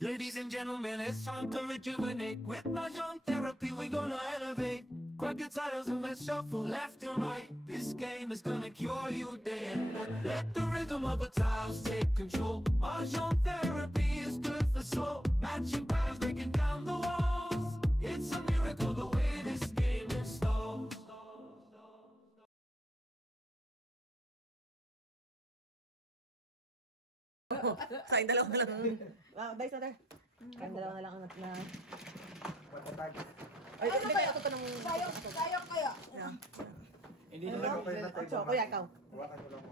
Ladies and gentlemen, it's time to rejuvenate. With Mahjong therapy, we're gonna elevate. Grab your titles and let's shuffle left and right. This game is gonna cure you day and night. Let the rhythm of the tiles take control. Mahjong therapy is good for soul. Matching patterns, breaking down the walls. It's a miracle the way this game installs. Sayang dalawa na lang. Dice na tayo. Sayang dalawa na lang ang na... Ay, hindi kaya ito ng... Sayang kaya. Hindi na ako kayo na tayo. So, kuya, ikaw. Hawakan ko lang mo.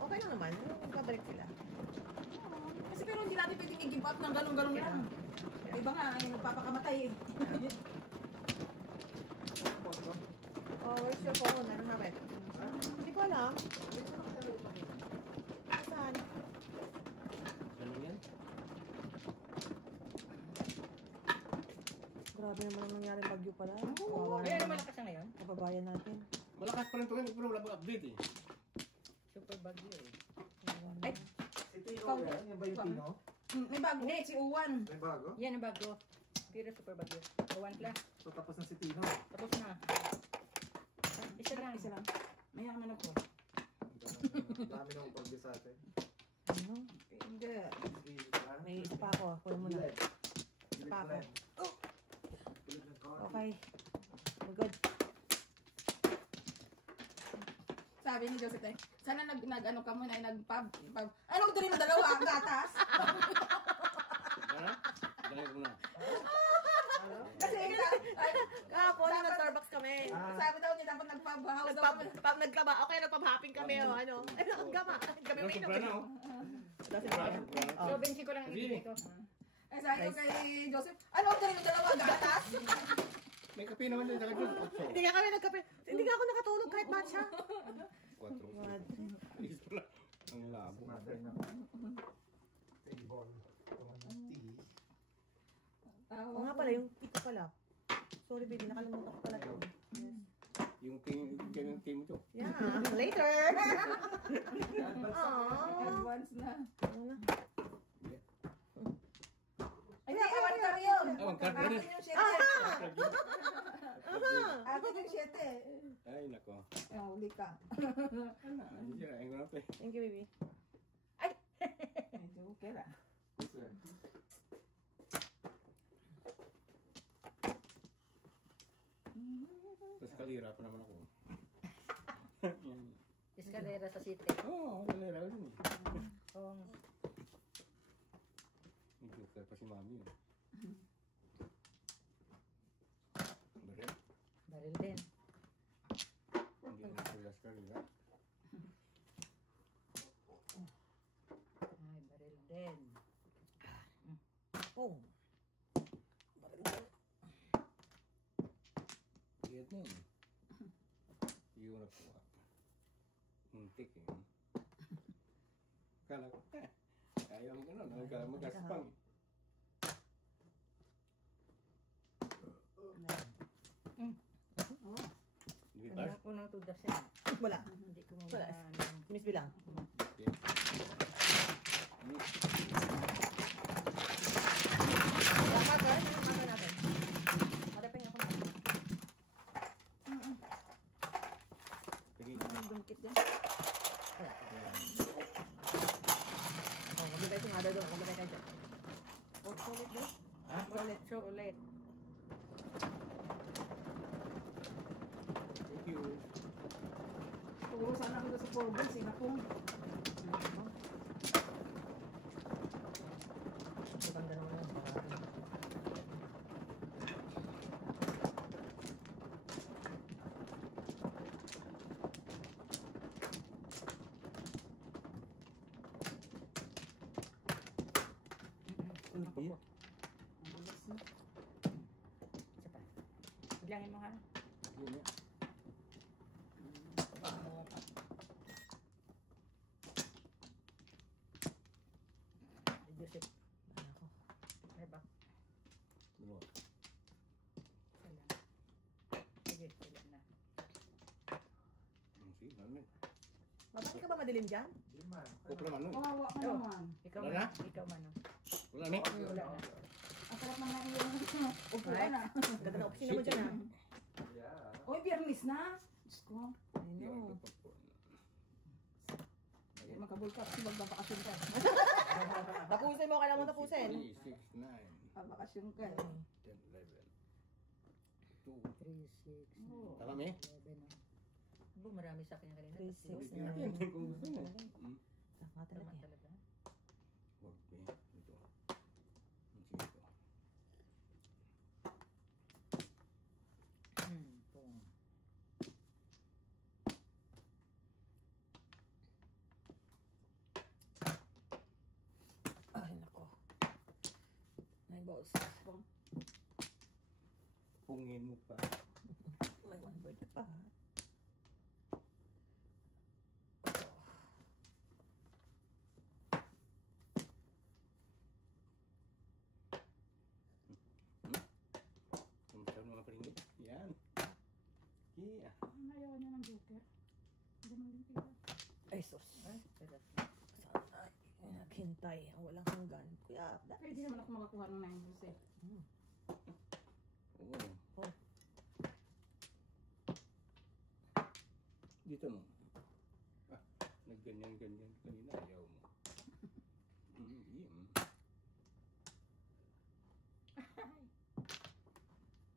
Okay lang naman. Babalik sila. Kasi pero hindi natin pwedeng i-give up ng galong-galong lang. Iba nga, ay nagpapakamatay eh. Oh, where's your phone? Ano namin? Hindi ko alam. Saan? Ano yan? Grabe naman ang nangyari bagyo pala. Kaya malakas siya ngayon? Kababayan natin. Malakas pa rin ito ngayon, pero wala pang update eh. Super bagyo eh. Ay, Si Tino yan, yung ba yung Tino? may bago. Hindi, si Uwan. May bago? Yan ang bago. Pero super bagyo. Gawan lang. So tapos na si Tino. Tapos na. Isa lang. Isa lang. Mayaman ako. Ang dami nang pagdi sa atin. Ano? Hindi. May isa pa ako. Kuha mo na. Isa pa ako. Okay. We're good. Sabi ni Joseph eh, sana nag-ano ka muna, nag-pub. Ano ito rin mo dalawa? Gatas? Ano? Dahil ko na. Kasi Kahapon, nag-Starbucks kami. sabi daw niya dapat nag-pub house. Nagkaba. Okay, nagpab-hopping kami. O, ano? Ay, nagkaba. Gabi Pero may sobrano. So, 20 ko lang ibigay ko. Eh, sabi ko kay Joseph, ano ito rin mo dalawa? Gatas? May kape naman din sa kanya. 8. Hindi nga kami nagkape. Hindi nga ako nakatulog kahit matcha. 4. Is pala. Ang labo. Oo nga pala, yung ito pala. Sorry baby, nakalimutan ko pala ito. Yes. Yung team to. Yeah, later! Aww. Advance na. Ano na? Ay, hindi, awan ka rin yun. Awan ka rin. Akin yung 7. Akin yung 7. Ay, nako. Huli ka. Hindi siya. Ayun ko na ito eh. Thank you baby. Medyo okay lang. Tapos kalira pa naman ako. Yan. Escalera sa city. Oo, kalira ko din eh. Oh, Nag-joke pa si mami eh. Baril. baril din. Hindi na nakalas kalira. Ay, baril din. Oh. Iyad na yun. Yun na po. Muntik eh. Kala ko, ayaw mo ganun. Magaspang eh. Hindi ba? Wala ko nang tudas yan. Wala. Hindi ko Wala. Miss bilang. Okay. Dapat ba? Ano ang natin? Madapin ako na. Sige. Dumkit din. Wala. Oh, magbigay si Mother doon. Magbigay kayo dyan. Ulit doon. Ha? Ulit, so ulit. Thank you. Puro sana ako sa Forbes, sinakong. Maganda naman yun. Iya. Isa pa. Bilangin mo ha. Yun na. Joseph. Ako. Ay ba? Dalawa. Isa lang. Sige, sila na. Sige, namin. Mabalik ka ba madilim dyan? Kupra man nun. Kawawa ka naman. Ikaw Wala man. na? Ikaw man. Oh. Wala ni. Wala na. Ang sarap naman yung upuan ah. Ang ganda na opisina mo dyan ah. Uy, Biyernes na. Diyos ko. I know. Magkabulka kasi magbabakasyon ka. Tapusin mo, kailangan mo tapusin. 3, 6, 9, Babakasyon ka. 10, 11. 2. 3, 6, Oo. Tama eh? 11. Abo, marami sa akin kanina. 3, 6, Tingnan natin kung gusto mo. Tama Tama talaga. talaga. Huwag eh. Ito. Sige ito. Pong. Ay, nako. 9 balls. Pungin mo pa. May 1 bird pa. Kung saan mga paringit. Yan. Yeah. Ayaw niya ng joker. Hindi mo rin kita. Ay, sus. Ay, sarap. Saan ay naghintay ang walang hanggan. Kuya, Pwede naman ako makakuha ng 9 balls eh. Oo. Oh. Dito mo. Ah, nagganyan-ganyan kanina. Ayaw mo.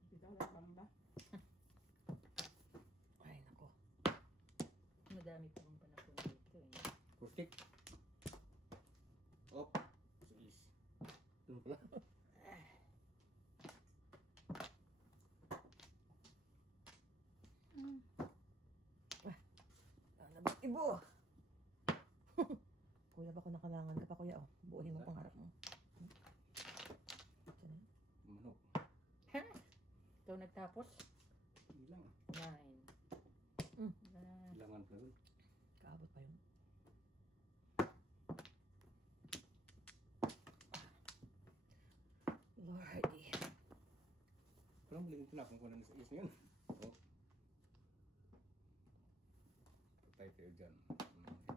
Dito wala pang ba? ay, nako. Madami pa akong panapon dito eh. Kustik. Op. Siis. Doon pala. Nabit ibo. Kuya, baka nakalangan ka pa, kuya. Oh, buuhin mo ang pangarap mo. Manok. Ikaw nagtapos? Hindi lang. 9. Mm. Kailangan pa rin. Kaabot pa yun. Lordy. Parang balik ko na kung kunan sa is ngayon. Oh. Patay kayo dyan.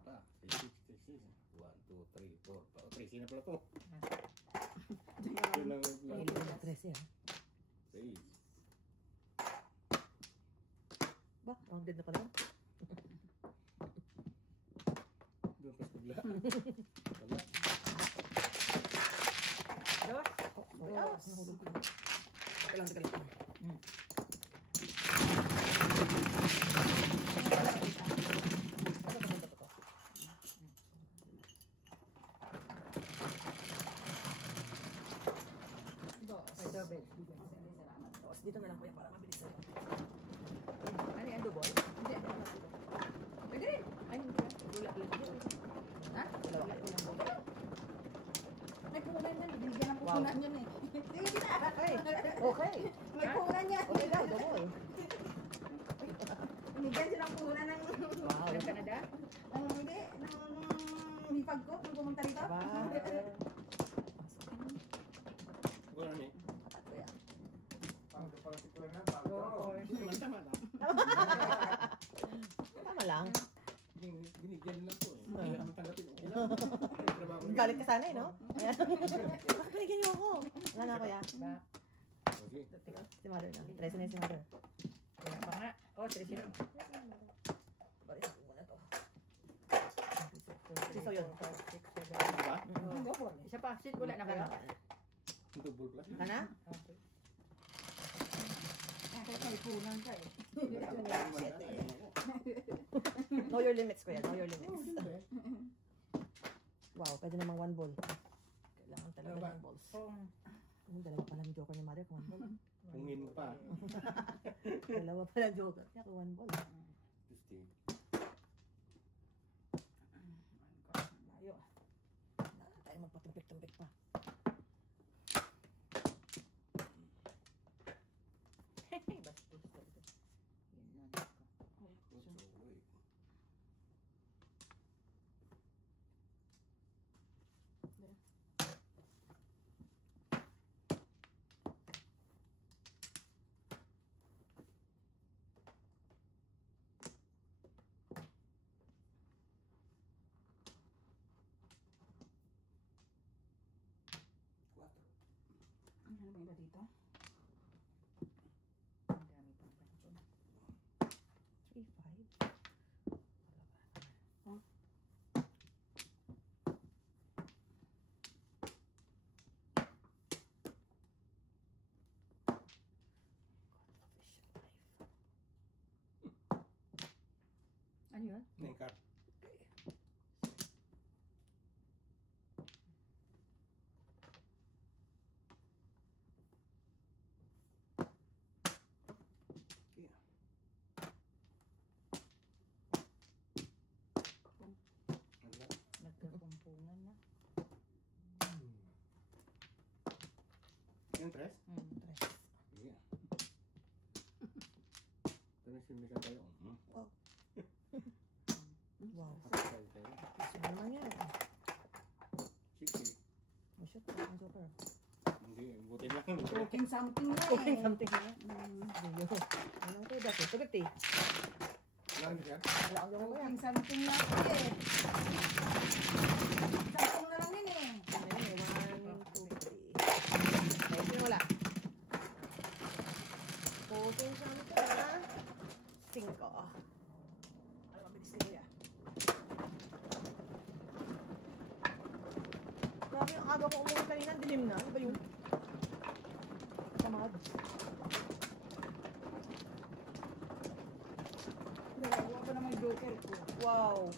Pa. 6, 6, 6. 1, 2, 3, 4. Oh, 3. Sino pala to? Yun lang. Ay, ito na 13 ah. 6. Ba, rounded na pala yun. Doon pa sa bigla. Wala. Dos. Oh, nahulog ko. Teka lang, teka lang. May double. Tapos dito na lang, kuya, para mabilis na. Ano yan, double? Hindi. Pwede rin. Ay, hindi. Wala lang. Ha? Dalawa kayo. May punan yan. Binigyan ng punan yan eh. Sige na. Okay. Okay. May punan yan. Okay daw, double. Binigyan silang punan ng... Wow. Ng Canada? Hindi. Ng hipag ko. Nung pumunta rito. Ba? Wala ni. Kuya. Go for Tama lang. Tama lang. Binigyan lang po eh. Hindi naman tanggapin. Okay lang. Trabaho niya. Galit ka sana eh, no? Bakit binigyan niyo ako? Wala na, kuya. back. Okay. Si mother na. 13 na yung si mother. Wala pa nga. Oh, 3 sila. Balik ko muna to. Siso yun. 6, 7. Diba? Go for it. Isa pa. Sit, wala na kayo? Double plus. Ana? Okay. Kahit may punan ka eh. Know your limits, kuya. Know your limits. Wow, pwede namang 1 ball. Kailangan talaga ng balls. Pong. Dalawa pala yung joker ni mother kung 1 ball. Pungin mo pa. Dalawa pala yung joker. Kaya kung 1 ball. Kustik. Layo. Wala tayo magpatumpik-tumpik pa. Bastos talaga. Yan na. Ano ba iba dito? Ang dami pang panahon. 3-5. Ano yun? Name card. Okay. Ano na? Nagkakumpungan na. Interest? Sige. Tumisimika tayo. Wow. Kapatay tayo. Gusto mo naman yan. Sige. Masyot, ang joker. Hindi, buti lang. Cooking something na Okay, eh. something na. Ayun. Ano ko dati? Sagot eh. Lang yan. Wala ang joker yan. Cooking something na eh. Something na lang yun eh. Ayun, 1, 2, 3. Ay, sino wala? Cooking something na. 5. Ano, mabilis ka kuya. Grabe yung aga ko umuwi kanina, dilim na. Ano ba yun? Tamad. Dalawa pa naman joker ko. Wow.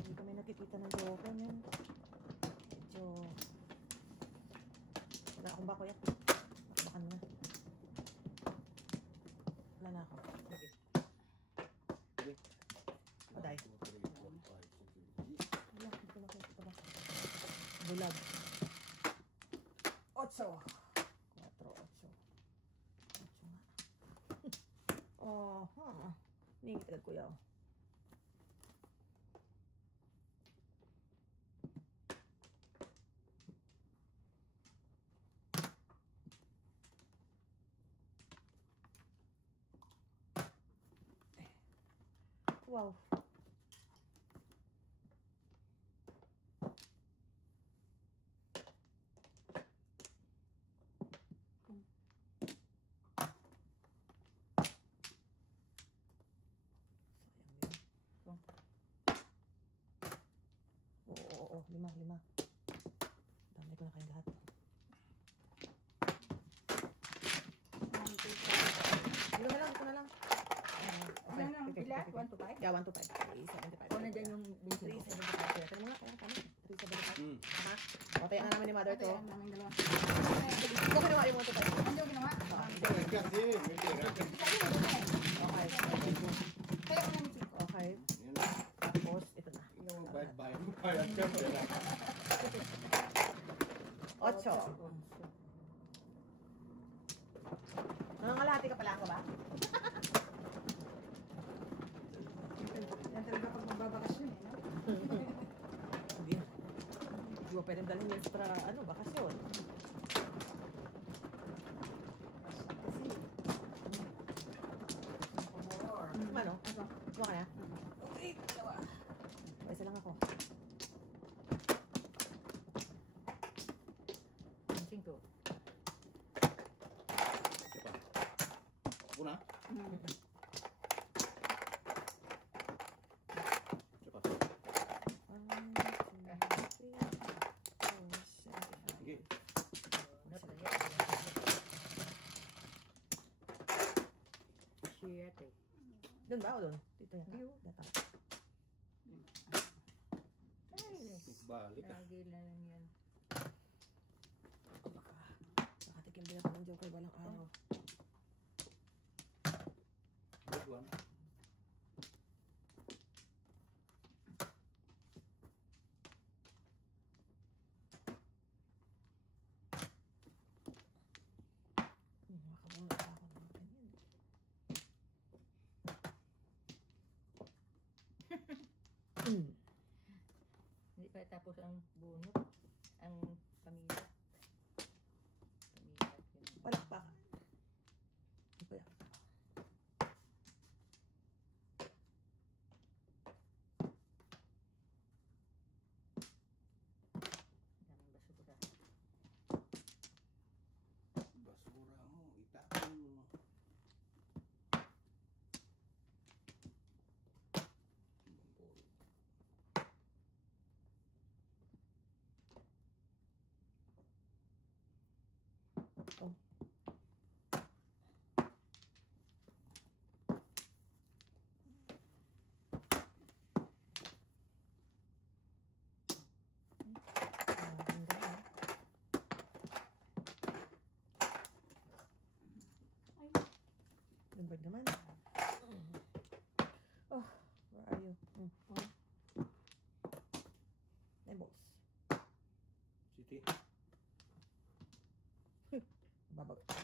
Hindi kami nakikita ng joker niyan. Medyo... Wala akong bako yan. Bakan na. Wala na ako. Sige. Sige. Aday. 1, 2, 3, 4, 5, 6, 7, 8. Wala, hindi ko nakikita ba? Bulag. 8. 4, 8. 8 nga. Oh, ha. Ningit agad kuya. Wow. Oo, 5. Dami ko na kayong lahat. Ito na lang. Ano na, ilan? 1 to 5? Yeah, 1 to 5. 375. O, nandyan yung bunso ko. 375. Kaya tama nga, tama. 375. Hmm. Tama. O, tayo nga naman ni mother to. Ayan, namin dalawa. Ito ko naman yung 1 to 5. Ano yung ginawa? Ikaw, ikaw, sige. May tira. Okay. Kaya ko namin 5. Okay. Yan na. Tapos, ito na. Ikaw ang bayad-bayad mo. Bayad ka, pera. 8. Nangangalati ka pala ako ba? Yan talaga pag magbabakasyon eh, no? Hindi. Hindi mo pwedeng dalhin yan para, bakasyon. Ano? Kuha ka na? Okay, dalawa. O, isa lang ako. Ang 5. Isa pa. Ako na. Isa pa. 1, 2, 3, 4, 5. Sige. Shit eh. Doon ba o doon? Dito yan. View. Dito. Ay, Balik ka. lagi na lang yan. Baka. Nakatikim din ako ng joker balang araw. Good one. Makabunod pa ako ng ganyan. Hindi pa tapos ang bunot. Ang pamilya. Pamilya. Palakpak. Palakpak.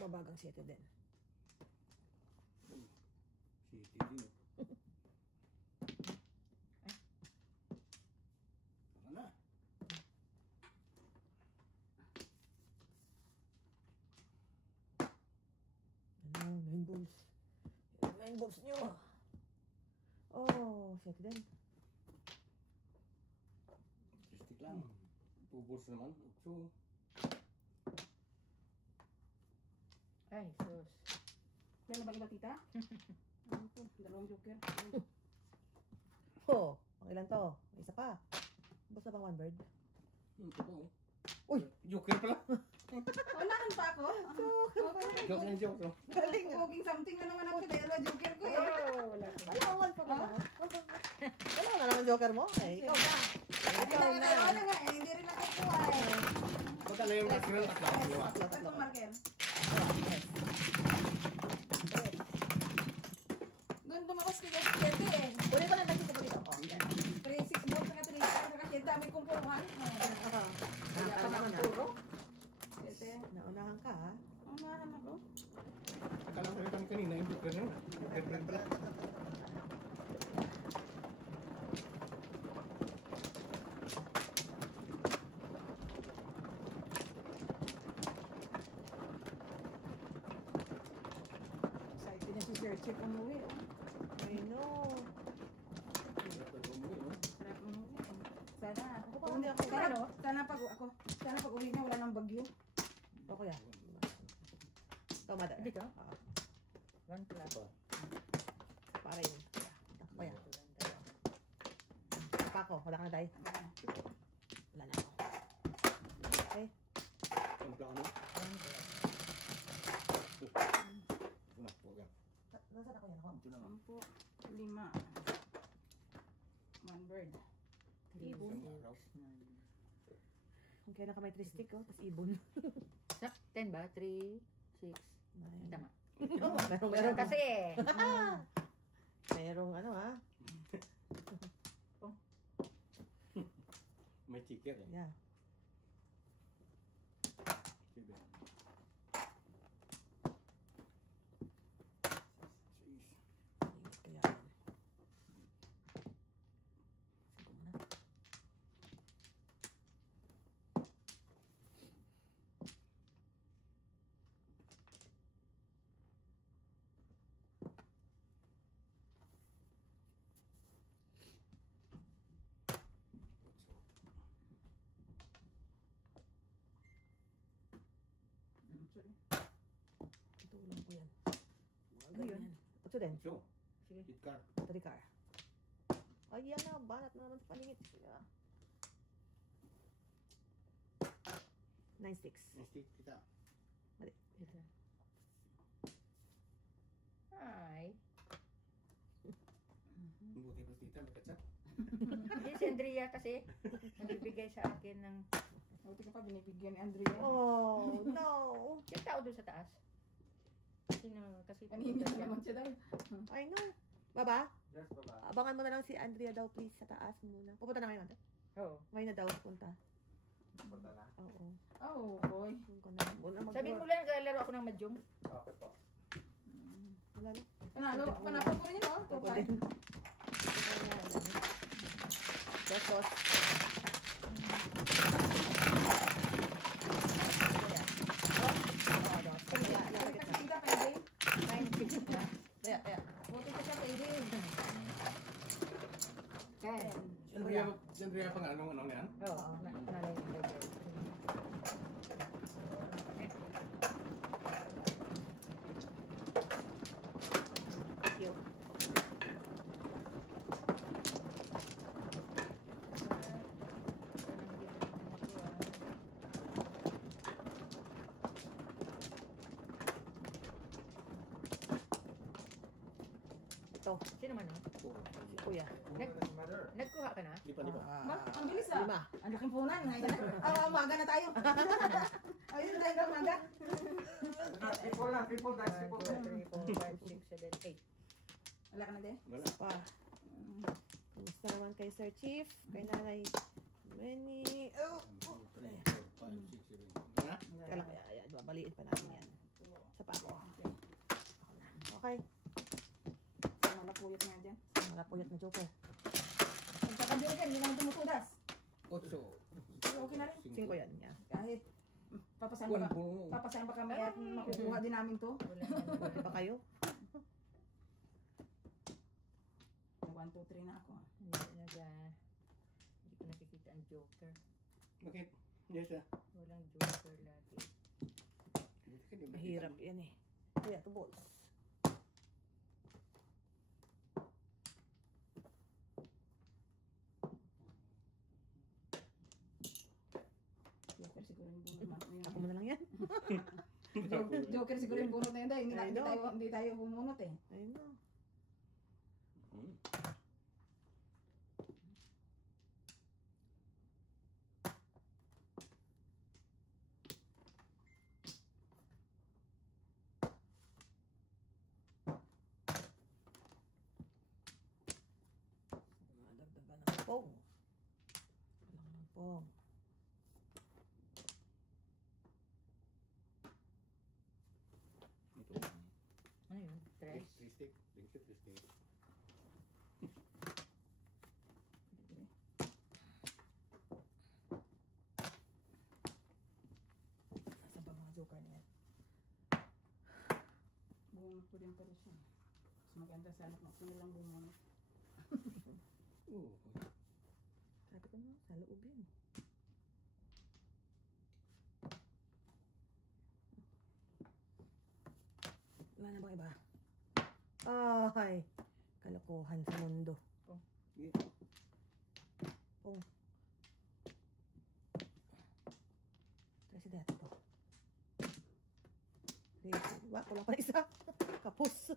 Mabagang 7 din. City din. Tama na. Ano, 9 balls. 9 balls nyo. Oh, 7 din. Stick lang. Tubos naman. So, Ay, sus. Yan na ba iba, tita? Ano to? Dalawang joker. Oh, ang ilan to? Isa pa. Basta bang 1 bird? ito ba oh. Uy! Joker pala. Unahan pa ako. Joke lang joke. Oh. Galing ah. Poging something na naman ako. Dahil joker ko eh. Oh, wala ko. Wala, wala pa naman. Wala nga naman joker mo. Eh, ikaw na. Ikaw na. Wala nga eh. Hindi rin nakukuha eh. Baka na yung natural at lang. Tatlong marker. Doon dumakas ka kasi eh. Uli ko na nakita ko dito. Oh, yan. 3-6 volts na 3 kasi dami kong puruhan. Ako. Wala pa Ano ng na? puro. Naunahan ka ha. Unahan ako. Akala ko rin kanina yung joker na. Joker pala. Excited na si Sir Chick umuwi. I know. Sarap umuwi. Sana. Kung hindi ako Sana pag uwi niya wala nang bagyo. O kuya. Ikaw, mother. Dito? Oo. 1 plus. Para yun. Kuya. Pa ako. Wala ka na tayo. Wala na ako. Okay. Ang plano. 1 plus. Una, huwag yan. Nasaan ako yan ako? Ito na lang. 10, 5. 1 bird. 3, Ibon. 6, 9. Kung kailan ka may 3 stick, oh. Tapos ibon. 10 ba? 3, 6. Nine. Tama. Merong, Meron kasi eh. Merong ano ha? May chicken eh. Yeah. Sige. Ingat kaya yan. Sige mo na. Tutulong ko yan. Ano yun? Otso din. So, Sige. hit car. Three car. Ay, yan na. Banat na naman sa paningit. Sige na. 9 sticks. Yung stick kita. Ito. Ay. Buti pa tita, nakachat. Hindi si Andrea kasi nagbibigay sa akin ng Buti ka pa binibigyan ni Andrea. Oh, no. yung tao doon sa taas. Kasi Kanina na naman siya dahil. I know. Baba, Yes, baba. abangan mo na lang si Andrea daw please sa taas muna. Pupunta na ngayon, ate. Oo. Ngayon na daw punta. Punta na. Oo. Oh, boy. Yung ko na. Muna Sabihin mo lang naglalaro ako ng mahjong. Okay po. Wala na. Panapon ko rin yun, oh. Ako din. Dos, dos. Kasi tita, pwede. Kaya, kaya. Buti ka siya pwede. 10. Si Andrea pa nga, anong yan? Oo. Nalay ng mahjong. Ito, Sino man oh? si kuya. Nagkuha ka na? Lipa, lipa. Ang bilis ah. 5. Ang laking punan. Umaga na tayo. Ayun na tayo umaga. Triple lang, triple dice, 2, 3, 4, 5, 6, 7, 8. Wala ka na din? Wala. Pa. Kumusta naman kay Sir Chief? Kay Nanay Manny. Oh! 1, 2, 3, 4, 5, 6, 7. Ha? Kaya lang, babaliin pa natin yan. Sa Okay. Malapuyot nga dyan. Malapuyat na joker. Pagkakadyoker, hindi naman tumutudas. 8. Okay na rin. 5 yan. Yeah. Kahit papasahan Kuwan pa, po. papasahan pa kami at makukuha din namin to. Wala na. Di ba kayo? 1, 2, 3 na ako. Hindi ko nakikita ang joker. Bakit? Yes, ah. Walang joker lagi. Mahirap yan eh. Kuya, to balls. Joker siguro yung bunot. Ako mo na lang yan. Joker siguro yung bunot na yun. Hindi, I know. hindi tayo bumunot eh. Ayun na. Hmm. Madagdagan ng pong. Walang ng pong. Ito. Ano yun? Tres? 3 stick. 3 stick. Saan ba mga joker na yan? Bumunot ko din pala siya. Mas maganda sana kung sino lang bumunot. Oo. Sabi ko na, sa loob yan. Wala na bang iba? Ay, kalokohan sa mundo. Sige. Pong. Presidente to. Wala pa isa. Kapos.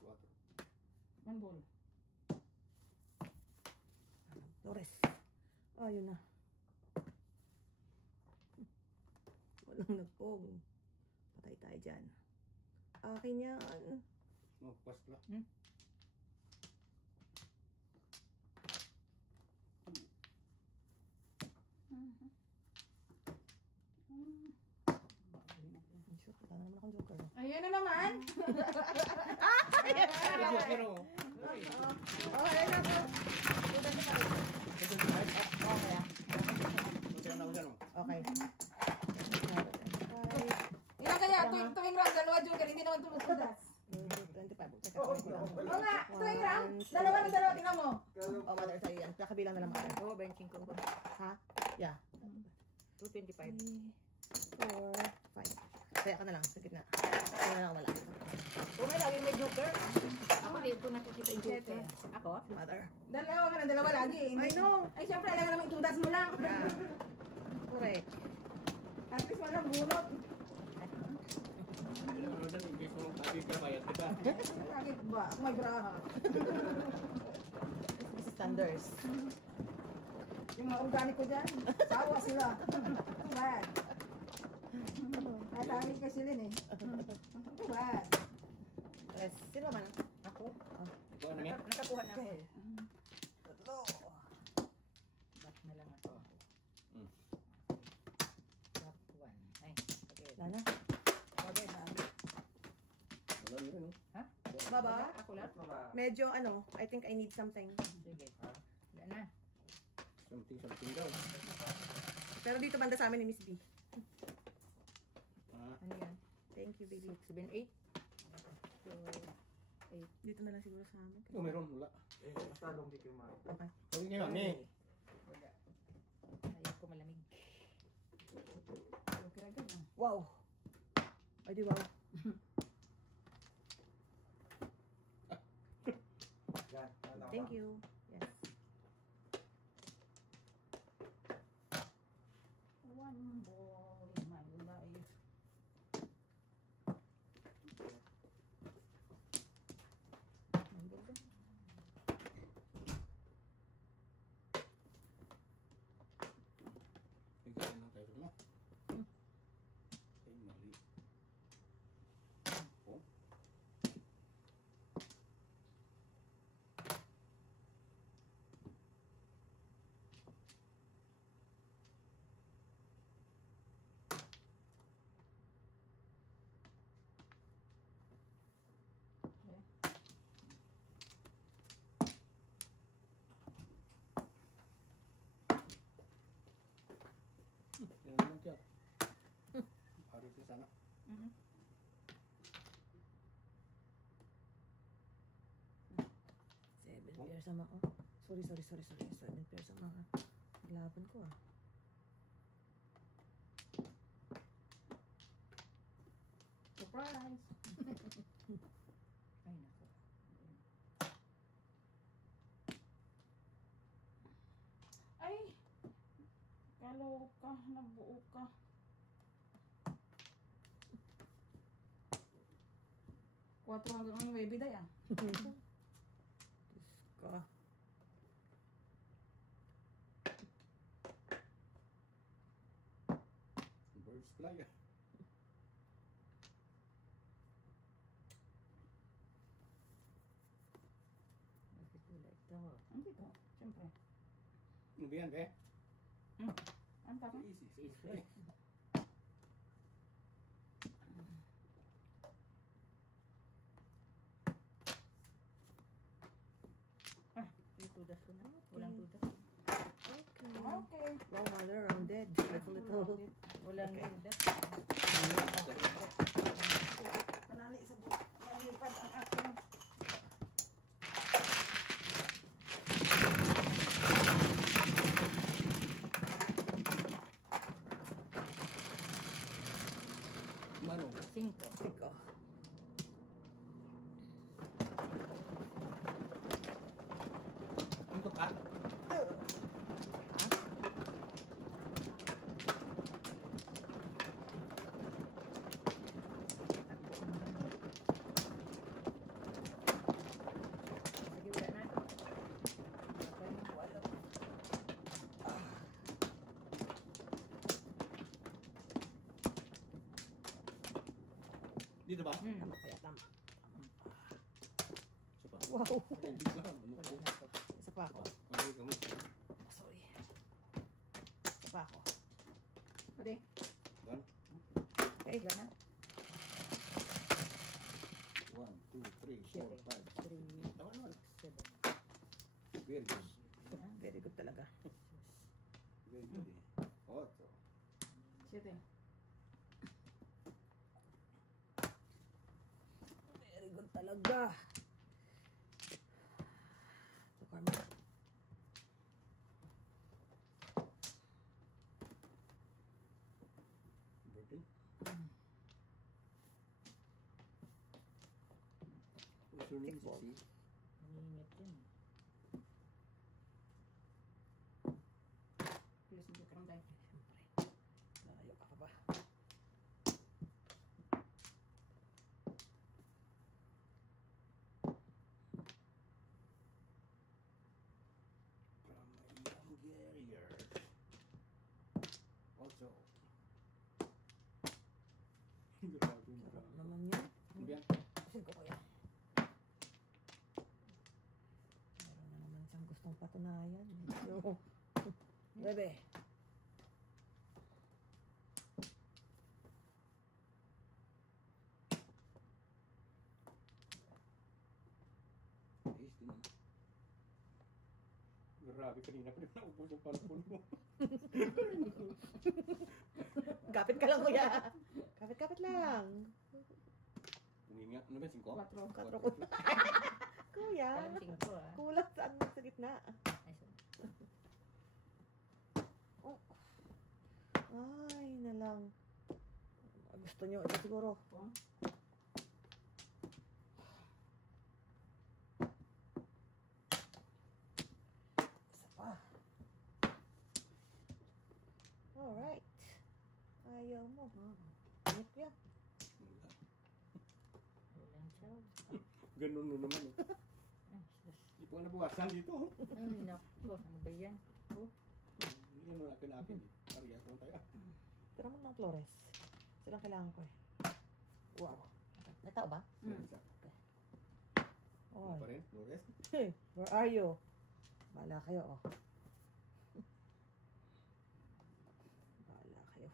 4. 1 ball. Torres. Ayun na. Walang nagpong. Patay tayo dyan. Akin yan. No, pas pala. Shoot, wala na naman akong joker. Ayan na naman. Joker, oh. Okay na po. Okay. Ilan kaya? Tuwing round, dalawa joker, hindi naman tumutudas. 25. Oo nga, tuwing round, dalawa na dalawa, tingnan mo. Oh, mother, sa'yo yan. Kakabilang na lang mother. Oo, benching ko. Ha? Yeah. 225. 4, 5. Kaya ka na lang, sa gitna. Kaya na lang wala. Oo, may lagi may joker. Ako hindi ko nakikita yung joker. Ako? Mother. Dalawa ka na, dalawa lagi. I know. Ay, syempre, alam ka naman itudas mo lang. Yeah. Correct. At least walang bunot. Bakit ba? Ako may braha. This is standards. Yung mga organic ko dyan, sawa sila. Bad. Natamig ka sila eh. Bad. Yes. Sino man? Ako? Ano yan? Nakakuha na ako. Okay. Tatlo. Back na lang ako. Back 1. Ay, okay. Wala na. Okay, na. Wala na rin, oh. Ha? Baba? Ako lang? Medyo ano, I think I need something. Sige. Wala na. Something daw. Pero dito banda sa amin ni Miss B. Ah, Ano yan? Thank you, baby. 6, 7, 8. So, Dito na lang siguro sa amin. ito meron, wala. Okay. Sabi ngayon, eh. wala. Ayaw ko malamig. Okay agad ah. Wow. Ay, di wow. Thank you. Yes. One ball in my life. Bigyan lang tayo, no? Ay, mali. Oh. Mhm. Seven pairs ang mga... Sorry. 7 pairs ang mga laban ko ah. Surprise! Ay, naku. Ay! Kaloka, nabuo ka. Kwatro hanggang ang baby day ah. Diyos ko. Birds fly. Bakit wala ito? Andito, siyempre. Ano ba yan, be? Ang tama. Easy, fly. May tudas ko na. Walang tudas. Okay. Okay. Wow, mother, I'm dead. Little. Walang Okay. tudas. Panali sa buhay. Nalipad ang aking. Mano? 5. Siko. Ano ka? Sige, wala na. Okay, wala. Dito ba? Tama kaya, tama. Isa pa. Wow. Tubig lang. Ano Wala ko? na ito. Isa pa ako. Ano ka mo? Sorry. Isa pa ako. Pwede. Gan? Okay. Wala na. 1, 2, 3, 4, 5. 3, Tama naman. 7. Very good. Very good talaga. Very good eh. Otto. 7. Very good talaga. Ito, Carmen. Burden. What's your name, Kickball. Sissy? Nanginit yun. Please, hindi ka lang tayo. Layo ka pa ba? From my young carrier. Also. Grabe mo Sarap ka. naman yun. Ano yan? Kasi ko kaya. Meron na naman siyang gustong patunayan. So, bebe. Ayos din. Grabe, kanina pa rin naubos ang palpon mo. Kapit ka lang, kuya. Kapit lang. Huminga. Ano ba, 5? 4. Katro ko. Kuya. Alam 5 ah. Kulang saan sa gitna. Ay, so, Oh. Ay, na lang. Gusto nyo, ito siguro. Isa pa. Alright. Ayaw mo, ha? Inip yan. walang chow. Ganun mo naman eh. Ay, sus. Hindi po nabuwasan dito. Ay, naku. Ano ba yan? Hindi mo na kinapin. Parehas lang tayo. Tira mo ng Flores. Silang kailangan ko eh. Wow. Nagtao ba? Isa. Ano pa Oy. rin? Flores? Hey, where are you? Bahala kayo, oh. Bahala kayo.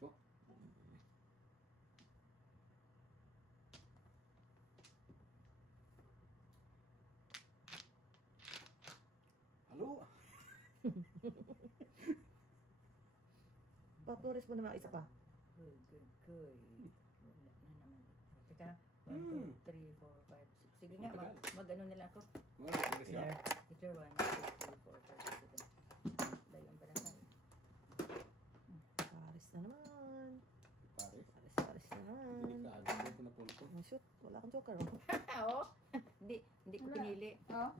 So? Halo? Flores mo naman isa pa. Good, good, good. Wala na naman. Teka, 1, 2, 3, 4, 5, 6. Sige nga, mag-ano nila ako. Wala, sige siya. Here. Teacher, 1, 2, 3, 4, 5, 6, 7. Dayon pa lang tayo. Paris na naman. Pares. Paris na naman. Delikado. Ito na punto. Oh, shoot. Wala kang joker. Oh. Oo. Hindi ko Wala. pinili. Oh.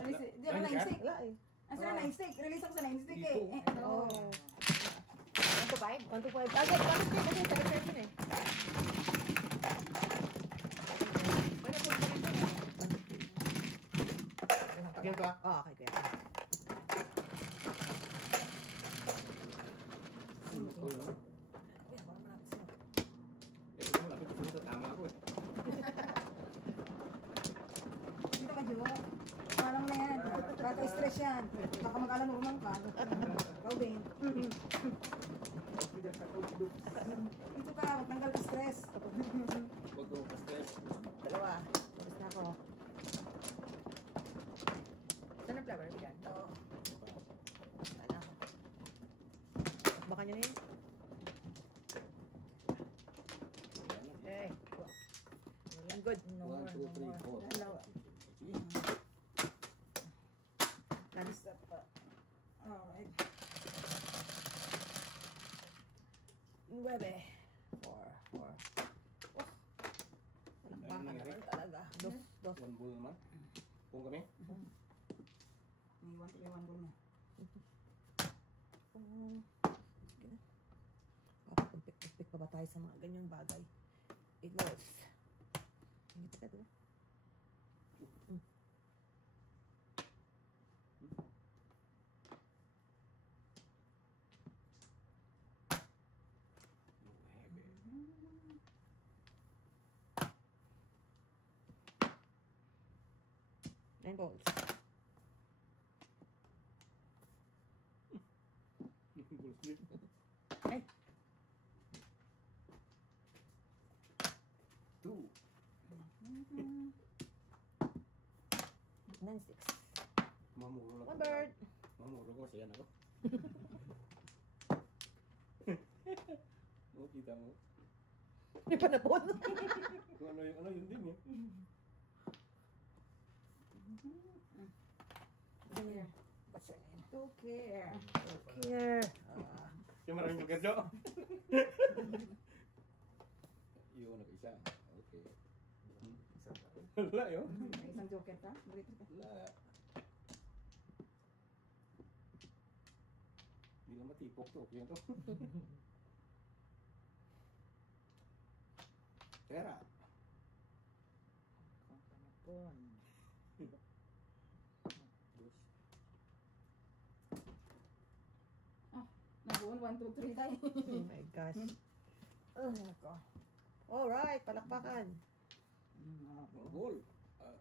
Release. Di ako Ano 9 stick. Wala eh. Ang sila 9 stick. Release ako sa 9 stick eh. Dito. Oh. Oh. 1 to 5. 1 to 5. Agad, bakit kayo kasi sa exception eh. Wala po pa rin doon. Yan ka? Ah, okay, kaya. Ito mo, lapit ko sa tama ako eh. Dito ka, Jo. Parang na yan. Bata stress yan. Baka mag-alam mo naman ka. Ikaw din. Dito ka, magtanggal ka stress. Huwag ko ka-stress. Dalawa. Tapos na ako. Saan ang flower? Yan. Oo. Wala na ako. Baka nyo na yun? Okay. I'm good. No 1, more, 2, no 3, more. 4. Dalawa. Sige. Nalis. Alright. 9. 4. Oh. Walang baka naman talaga. Dos. One ball naman. Kung kami. May 1 to 1 goal na. Sige na. Kapag-pick pa ba tayo sa mga ganyang bagay? It goes. Hindi pa diba? Nine balls. Ay. 2. 9, 6. Mamuro lang. One bird. Mamuro ko siya na ako. Oh, kita mo. May panapon. Kung ano yun din eh. Here. What's your name? To care. Here. Kaya maraming pagkadyo. Yun, isa. Okay. Wala yun. May isang joker ka? Burrito ka. Wala. Hindi lang matipok to. Yan to. Pera. Kung panapon. Nabuon, 1, 2, 3 tayo. Oh my gosh. Oh, nako. Alright, palakpakan. Ball.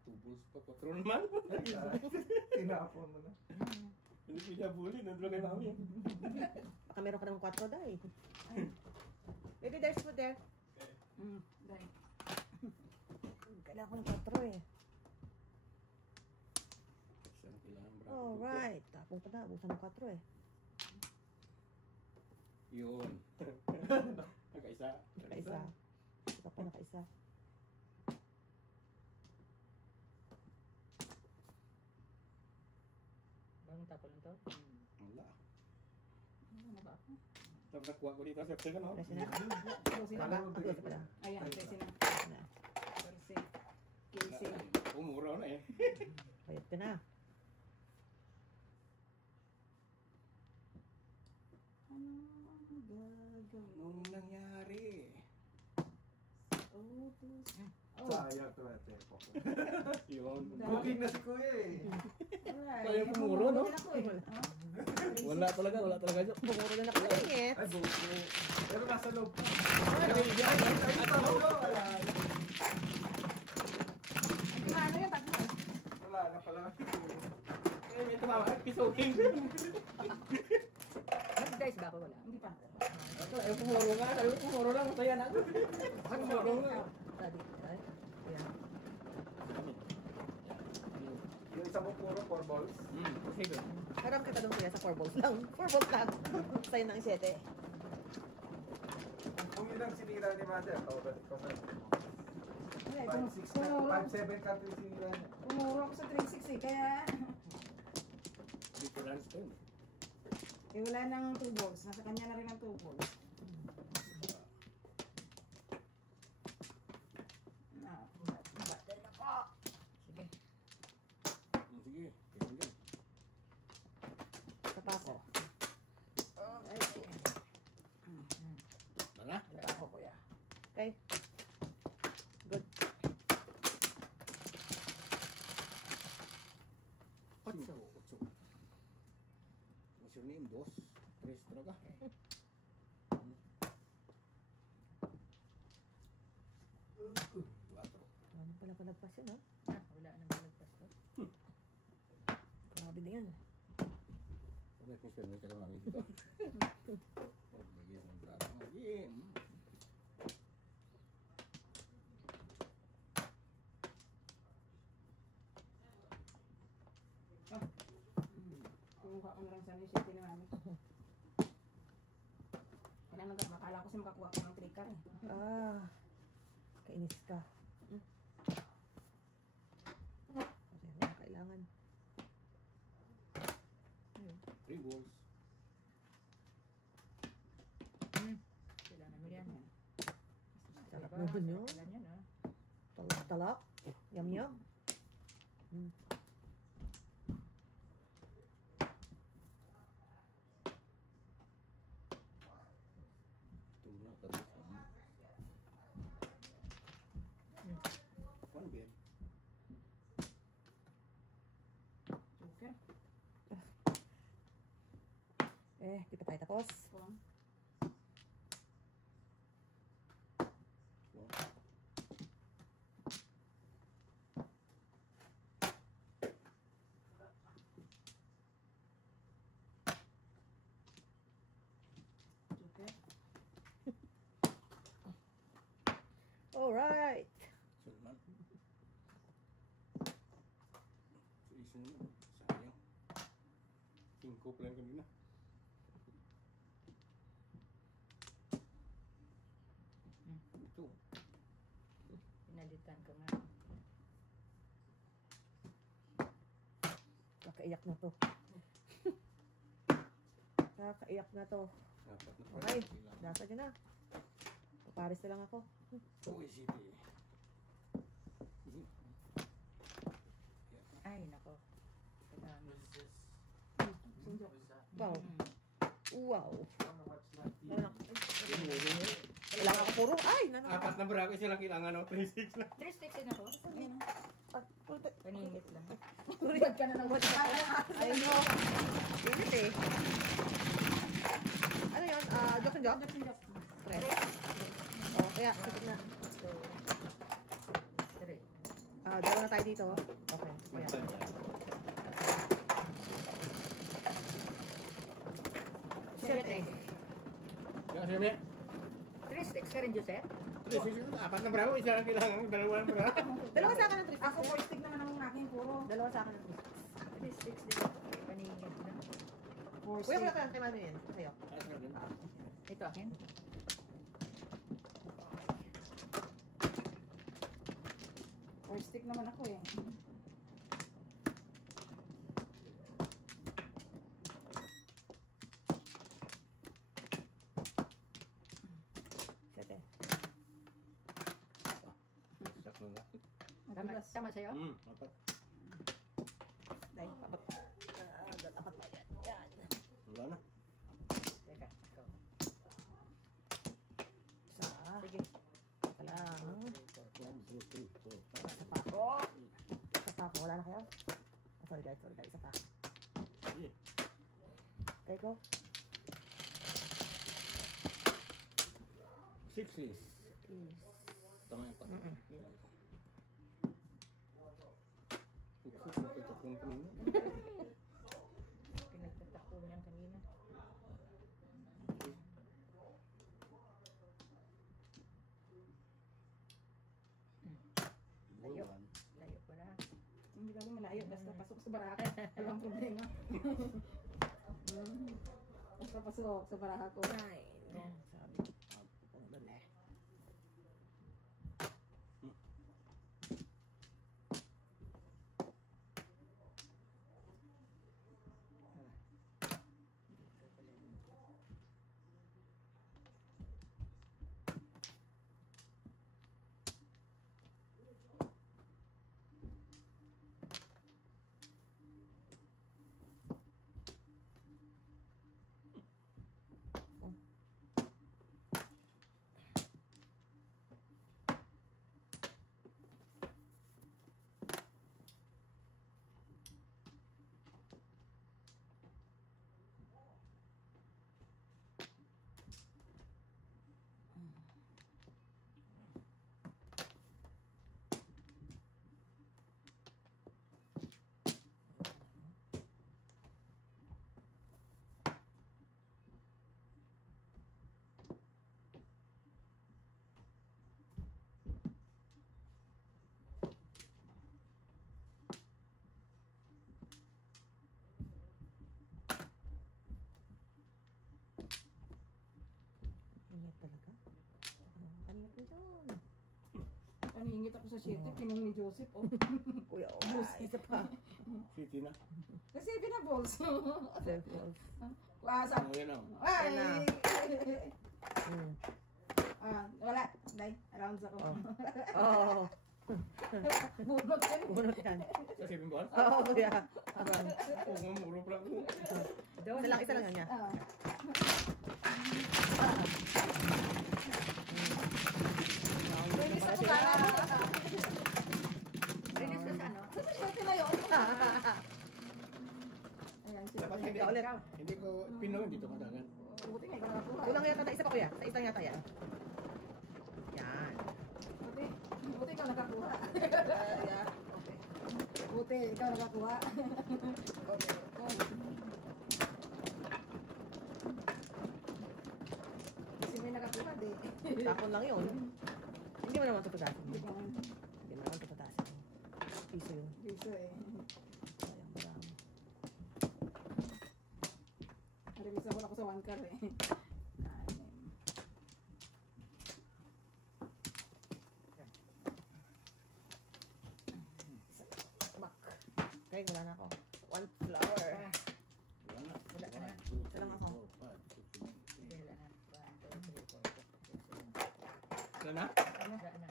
2 balls pa. 4 naman. Tinapon mo na. Hindi pinabuli. Nandun kayo namin. Baka meron ka ng 4 dahil. Maybe there's food there. Dahil. Kailangan ko ng 4 eh. Isang kailangan bravo. Alright. Tapong pa na. Ubusan ng 4 eh. Yun. Nakaisa. Nakaisa. Ito pa nakaisa. Bagong tapo lang to? Wala. Ano ba ako? Tapos nakuha ko dito sa second no? Kasi na. Dosi na ba? Ito pala. Ayan, kasi na. Na. Perse. Casey. Umuraw na eh. Bayad ka na. Ano ang gagawin? Nung nangyari. Oh, Sayang to na tempo. Yun. Cooking na si Kuya eh. alright. Kaya pumuro, no? Ako eh. Wala talaga. Bumuro na nakaingit. Ay, buko. Pero nasa loob pa. Ang ano yan, tatlo eh. Wala na pala. Eh, may tumama. Pisukin. Mag-dice ba ako? Wala. Hindi pa. Ay, pumuro nga. Sabi ko, pumuro lang. Masaya na ako. Pumuro nga. Sabi. Ay. Ayan. Yung isa mo puro 4 balls. Sige. Harap kita doon sila sa 4 balls lang. 4 balls lang. Sa'yo ng 7. Kung yun ang sinira ni Mother, balik ko sa Ay, 5-7 card yung sinira niya. Umuro ako sa 360 kaya Difference din. wala nang 2 balls. Nasa kanya na rin ang 2 balls. Ah, batay na po. Sige. Sige. Ganyan din. Sa pako. Ay, Wala? wala ako kuya. Okay. Good. Otso. Otso. What's your name? 2? 3 talaga? 4. Ano pala palagpas yun, ha? Wala nang malagpas to. Grabe na yan. Huwag ko siya ka naman dito. Huwag magiging ang brado. Magiging. Kumuha ko na lang sana yung city na namin. Kaya makala ko siya makakuha ko ng 3 car eh. Ah. Kainis ka. Kasi wala kailangan. 3 balls. Kailangan mo yan. Sarap Diba? naman yun. Kailangan yan, ah. Talak-talak. Yum-yum. Ito na. Tapos. One bed. Okay. Di pa tayo tapos. Kung okay. Alright. Sulman. So, isa naman. Sayang. 5 plan kanina. Ito. Pinalitan ko nga. Nakaiyak na to. Nakaiyak na to. Dapat na Okay. kailangan. Nasa dyan na. Paparis na lang ako. Uy, city. Ay, nako. Kailangan. Wow. Wow. Nanak. Wala Wala ako puro. Ay, nanak. Apat na bracket sila kailangan ng 3-6 na. 3 sticks din ako. Ayun. Ah, puta. Paningit lang. Tulad ka na ng wala. Ayun mo. Init eh. Ano yun? Joke and joke? Pre. Oh, kaya, sikit na. 2, 3. Dalawa na tayo dito. Okay. Kaya. Siyete. Kaya sabi, 3 sticks ka rin, Joseph? 3-6 na. Apat na bracket, isa lang kailangan. Dalawang bracket. Dalawa sa akin ng 3 Ako 4 stick naman ang aking puro. Dalawa sa akin ng 3 sticks din ako. Paningit lang. 4 Kuya, stick. wala ka. Kay Mano yan. Sa'yo. Ito akin. 4 stick naman ako eh. Siyete. Sakto na. Tama, tama sa'yo? Apat. Dahil, apat. Apat pa yan. Yan. Wala na. Teka, ikaw. Isa. Sige. Ito lang. 1, 2, 3, 4, 5. Isa pa. Isa pa ako. Wala na kayo? Sorry guys. Sorry guys. Isa pa. Sige. Okay, go. 6 is. Tama yung pa. Nagtatakon kanina. Pinagtatakbo niyan kanina. Layo. Buwan. Layo pa na. Hindi galing malayo. Basta pasok pasok sa barako. Walang problema. Basta pasok sa barako. Nine. Sabi ko, ang dali. Ingat talaga. Kanina po yun. Paningit ako sa 7, pinong ni Joseph. Oh. Kuya, isa pa. City na. Kasi pinaballs. Circles. Wasa. Ano yan ang? Ay! Hmm. Wala. Day, around ako. Oh. Bunot yan. Bunot yan. Sa 7 buwan? Oo, kuya. Oo, mamuro pala ako. Isa lang yan niya. Release ako sana. Release ka sa ano? Kasi 7 na yun. Ayan, Dapat hindi, Ulit. hindi ko pinong dito madagan. Buti nga, ikaw nakakuha. Kulang yata na isa pa kuya. Sa isa yata yan. Yan. Buti ikaw nakakuha. Buti ikaw nakakuha. Kasi may nakakuha, di. Tapon lang yun. Hindi mo naman ito patasin. Hindi ko man. Hindi mo naman ito patasin. Piso yun. Dito eh. Sayang marami. Release ako sa 1 car eh. Okay, wala na ako. 1 flower. Wala na. Wala na. Isa lang ako. Sige, wala na. 1, 2, 3, 4, 5, 6, 7. Wala na? Wala na.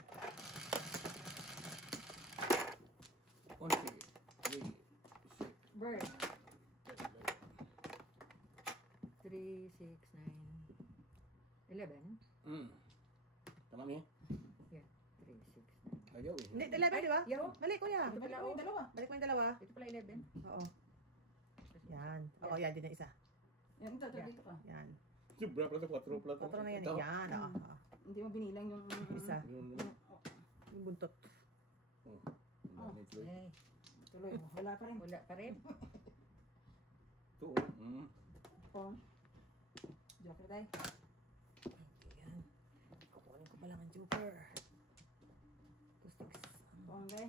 1, 2, 3, 6. Bird. 3, 6, 9, 11. Tama niya? Yeah, 3, 6, 9. Ayaw eh. Hindi, 11 di ba? Yo. Balik kuya. Ito pala yung dalawa. Balik mo yung dalawa. Ito pala 11. Oo. Yan. Oo, yan din yung isa. Yan, ito, dito ka. Yan. Sobra pala 4 pala. 4 na yan eh. Yan. Oo. Hindi mo binilang yung Isa. Yung buntot. Ay, tuloy. Wala pa rin. wala pa rin. Ito. Oh. Joker tayo. Yan. Kukunin ko pa lang ang joker. 2 sticks. Okay.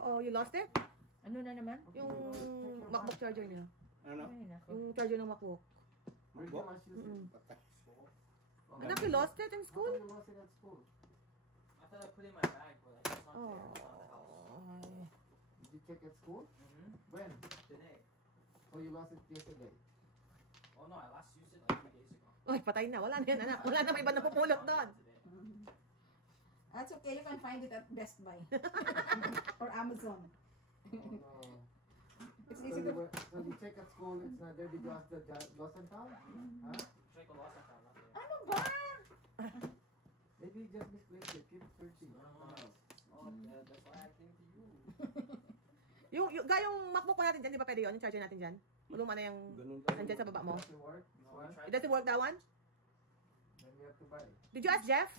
Oo, you lost it? Ano na naman? Yung MacBook charger niya. Ano? Ay, nako. Yung charger ng MacBook. Mm-mm. Anak, you lost it in school? You lost it at school. I thought I put it in my bag, but like, it's not Oh. there. It's not the house. Ay. Did you check at school? Mm-hmm. When? Today. Oh, you lost it yesterday. Oh no, I last used it like 3 days ago. Uy, patay na. Wala na yan, anak. Wala na may iba na pupulot doon. Today. That's okay. You can find it at Best Buy. Or Amazon. Oh, no. It's So easy you, to... so you check at school, it's not there. Did you ask the lost and found? Huh? Check the lost I found not there. Ano ba? Maybe you just misplaced it. Keep searching. Oh, yeah, that's why I came to you. Yung MacBook mo natin dyan, di ba pwede yun? Yung charger natin dyan? Luma na yung Ganun tayo. nandyan sa baba mo. Does it work? No, we It tried. doesn't work that one? Then we have to buy. Did you ask Jeff?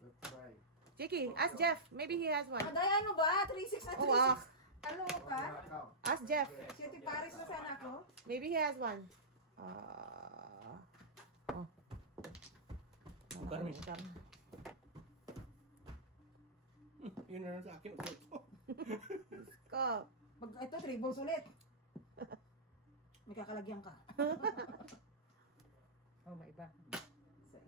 Let's buy. Jakey, ask Jeff. Maybe he has one. Aday, ano ba? 3-6 na 3-6. Oh, ah. Hello ka? Ask Jeff. City Paris na sana ako. Maybe he has one. Oh. Bukan, Miss. Scam. Yun na lang sa akin. Ko. Ito, 3 balls ulit. May kakalagyan ka. Oh, may iba. 6.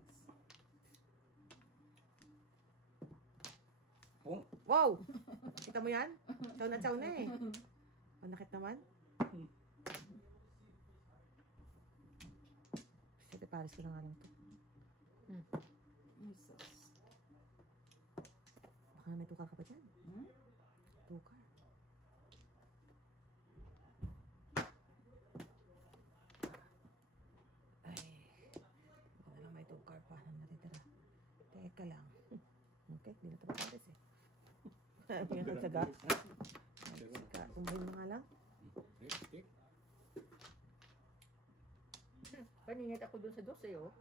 Pung. Wow! Kita mo yan? Chow na eh. Manakit naman. Sige, pares ko na nga lang to. Jesus. Baka may tukar ka pa dyan. Hmm? Tukar. Ay. Baka na lang may tukar pa na natitira. Teka lang. Okay, di na ito pares eh. Tingnan ko sa gas. Kumbay mo nga lang. Paningat ako dun sa 12, oh.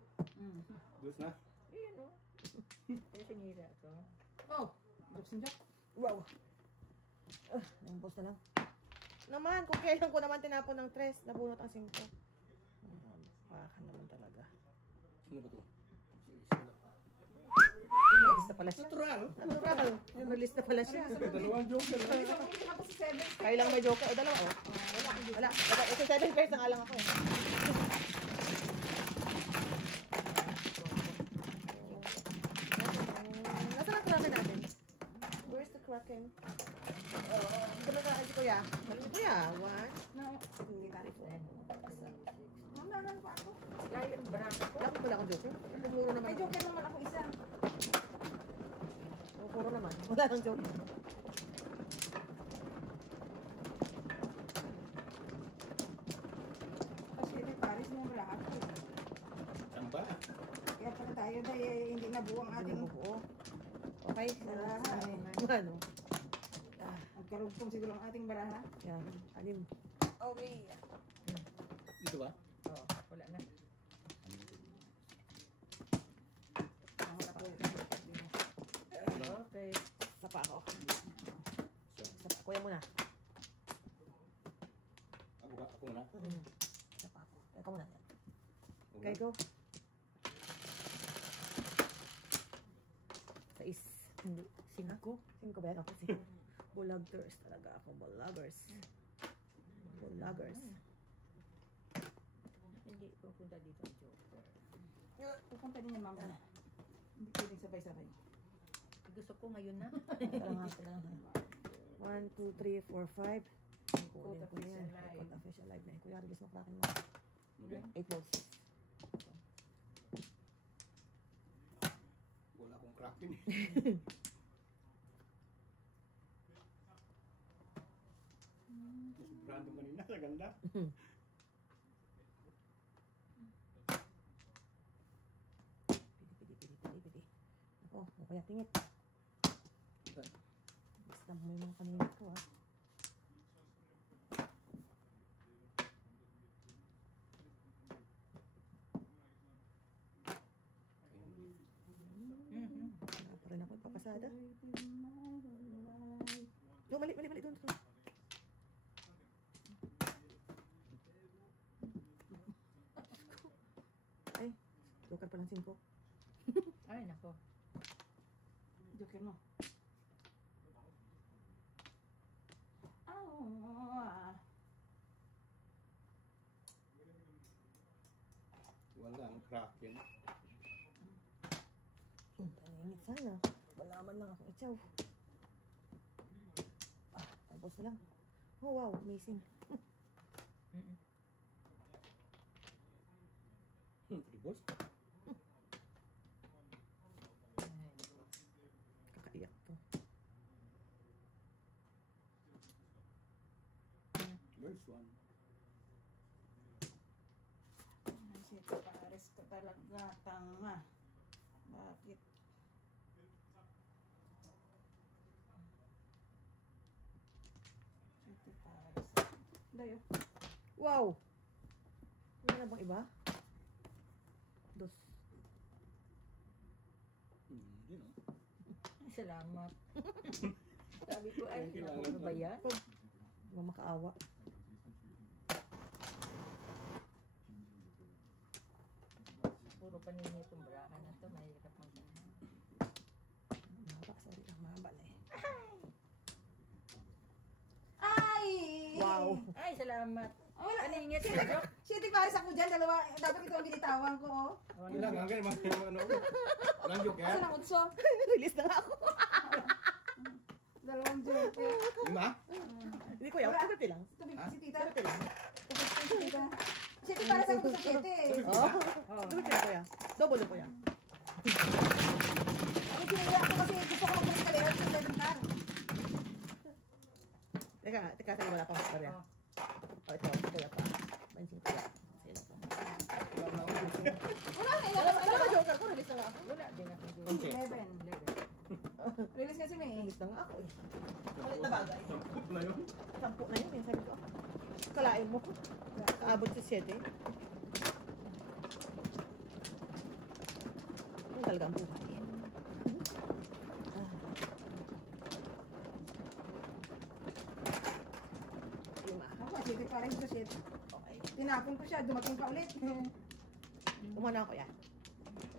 Dus na. Ayan, oh. Kaya sinira to. Oh, jokes and jokes. Wow. Nambos na lang. Naman, kung kailan ko naman tinapon ng 3, nabunot ang 5. Baka naman talaga. Sino ba to? Release na pala siya. Natural. Natural. Yung release na pala siya. Dalawang joker. Isa ako sa 7. Kayo lang may joker. O, dalawa. O. Wala. Ito 7 pairs na nga lang ako. Nasaan ang kraken natin? Where's the kraken? Ito na si Kuya. Si Kuya. 1. No, hindi tayo po. Nandanan pa ako. Lion brand ko. Wala ko pala akong joker. Pumuro naman. May joker naman ako isa. Puro naman. Wala nang joker. Kasi City Paris mo lahat. Samba. Kaya pala tayo dahil hindi nabuo ang Hindi ating mo buo. Okay. baraha. Ano? Nagkarugtong siguro ang ating baraha. Yan. Anim. Okay. Ito ba? Oh, wala na. Okay. Isa pa ako. Isa pa. Kuya muna. Ako na. Isa pa ako. Ikaw muna. Okay, go. 6. Hindi. 5. 5 ba yan? Ako 5. Bulagers talaga ako. Bulagers. Bulagers. Hindi pupunta dito ang joker. Pupunta din yan, ma'am. Hindi pwedeng sabay-sabay. Gusto ko ngayon na. Tara nga. 1, 2, 3, 4, 5. Kunin ko na yan. Caught a fish alive na yan. Kuya, release mo kraken mo. 8 balls. Wala akong kraken eh. Random kanina sa ganda. Pidi. Ako, kaya tingit. Basta mo yung mga kanina ko, ah. Wala pa rin ako ipapasada. Yo, mali, doon. Ay, joker pa lang 5. Ay, nako. Joker mo. Ah. Wala ang kraken. Taningit sana. Wala man lang akong itsaw. Tapos na lang. Oh, wow, amazing. Tribos. Kakaiyak to. Where's one? City Paris ka talaga, tanga. Bakit? City Paris. Dayo. Wow! Wala na bang iba? 2. Hindi no. Ay, salamat. Sabi ko, ay, Kailangan ano ba yan? Mga makaawa. Puro panini itong brakan na to. Mahirap mag-ano. Mahaba, sorry. Mahaba na eh. Ay! Wow! Ay, salamat. Oh, wala. Kaningit. Shitty pares ako dyan. Dalawa. Dapat ito ang binitawan ko, oh. Ilang ang ganyan, ano? Ilang joke Asa yan? ng utso? Release na nga ako. Dalawang joke. 5? Hindi ko yan. Sabi lang. Tubig si tita. Sabi lang. Si tita. Shitty pares ako sa shitty. Oh. Sabi lang kuya. Double na kuya. Ano sinaya ako kasi gusto ko mag-balik ka lahat sa level car. Teka, sa'yo wala pang storya. Oh, ito. Kuya pa. Bansin kuya. Sino pa? Wala na, ilan Ano ba joker ko? Release na nga ako. Wala din ako. 11. Release kasi may. Release na nga ako eh. Malit na bagay. Na yun? 10 na yun eh. Sabi ko. Kalain mo ko. Kaabot sa 7. Yung talagang buhay. Lima. Ako, shitty pares sa shitty. Okay. Tinapon ko siya, dumating pa ulit. Umana ako yan.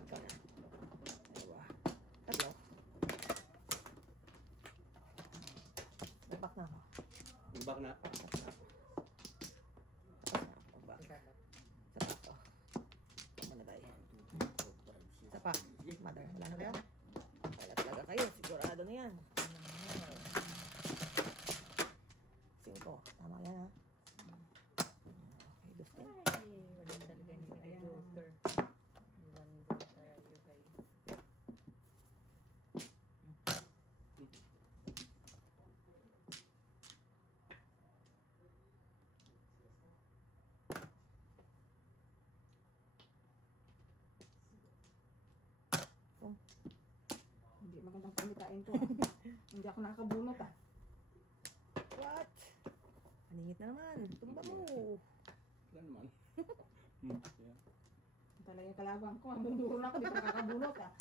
Ikaw na. Dalawa. Tatlo. Nagback na ako. Ibak na. Nagback. Isa pa ako. Ano tayo? Isa pa. Mother, wala na kayo? Wala talaga kayo. Sigurado na yan. 5. Tama yan ha. Okay, gusto. Ay, wala talaga ni Joker. Iwan ko tayo kayo. Hindi magandang pamitain to. Hindi ako nakakabunot ah. What? Maningit na naman. Tumba mo. Wala naman. Yeah. Talaga yung kalabang ko. Ang bunduro na ako, di ko nakakabunot ah.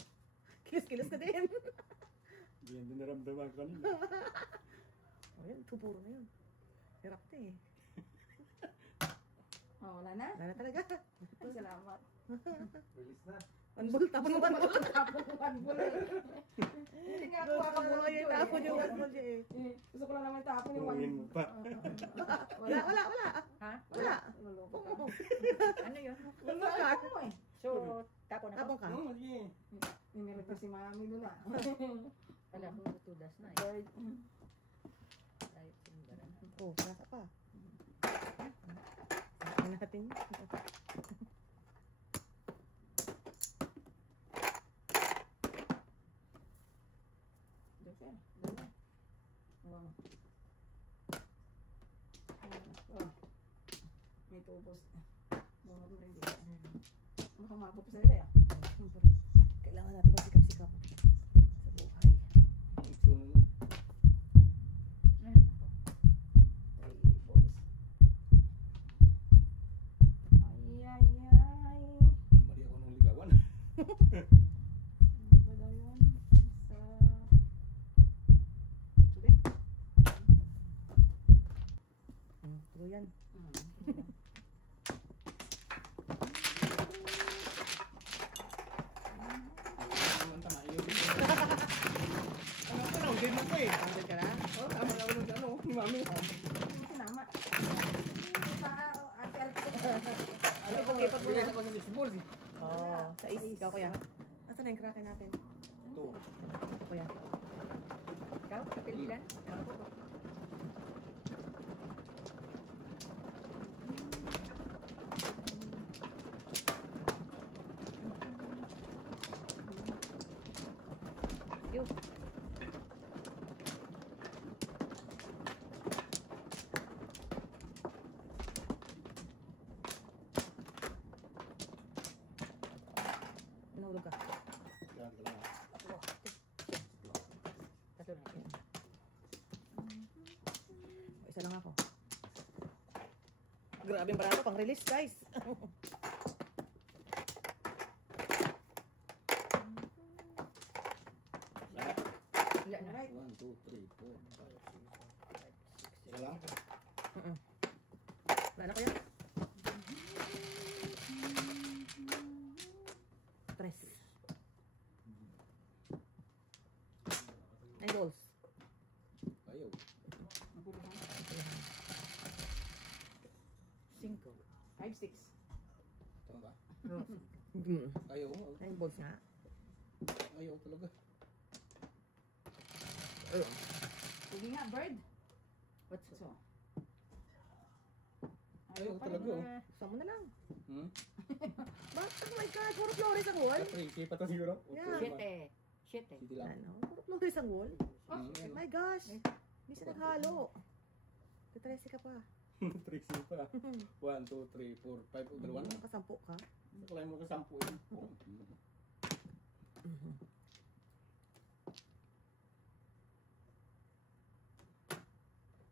Kilos-kilos ka din. Hindi yan din naramdaman ko kanina. O yan, tupuro na yun. Hirap na eh. Oh, wala na? Wala na talaga. Ay, salamat. Release na. Manbul, tapon mo manbul. Tapon ko kanbul eh. Hindi nga ako kakabunot Yung ko tapon yung eh. manbul siya eh. Gusto ko lang naman tapon yung Purungin mo pa. Wala. Ha? Wala. Maloko ka. Ano yun? Wala ka. Ako mo eh. So, tapon ako. Tapon ka. Oo, sige. Ninirit ko si mami doon ah. Wala ko tutudas na eh. Bird. Tayo simbaran. Oh, nasa pa. Ano natin? Joker. Dala. Oh. Oh. May tubos. Mga doon rin dito. Makamako pa sa nila ah. Siyempre, kailangan natin magsikap-sikap sa buhay. Ay, nako. Ay, boss. Ay, ay, ay. Mali ako ng ligawan. Ano ba daw yun? Sa... Sige. Tuloy yan. Ang tama, iyo. Ano, hindi mo pa eh. Tanggal ka na? Oh, tama na ako ng ano, ni mami. Sinama. Ate Alfred. Ano pag ipag mo Bilis ako sa baseball. Oo, sa is. Ikaw kuya. Asan na yung kraken natin? Ito. Ito kuya. Ikaw, kapililan? Ako. Yo. Nahulog ka. Yan, wala. Tatlo na. Isa lang ako. Grabe yung barato, pang release guys. Wala na. Alright. 1, 2, 3, 4, 5, 6, 7. Isa lang. Ayaw mo. Nine balls nga. Ayaw talaga. Sige nga, bird. What's So. Ayaw talaga. Oh. Gusto mo na lang. Hmm? Bakit? Oh my God, puro flores ang wall. Tracy pa to siguro. Yeah. Shit eh. Sige lang. Ano? Puro flores ang wall. Hmm. Oh my gosh. Hindi siya naghalo. Titresi ka pa. Tracy pa. 1, 2, 3, 4, 5. O, dalawa na. Nakasampu ka. Sakala mo kasampu yun.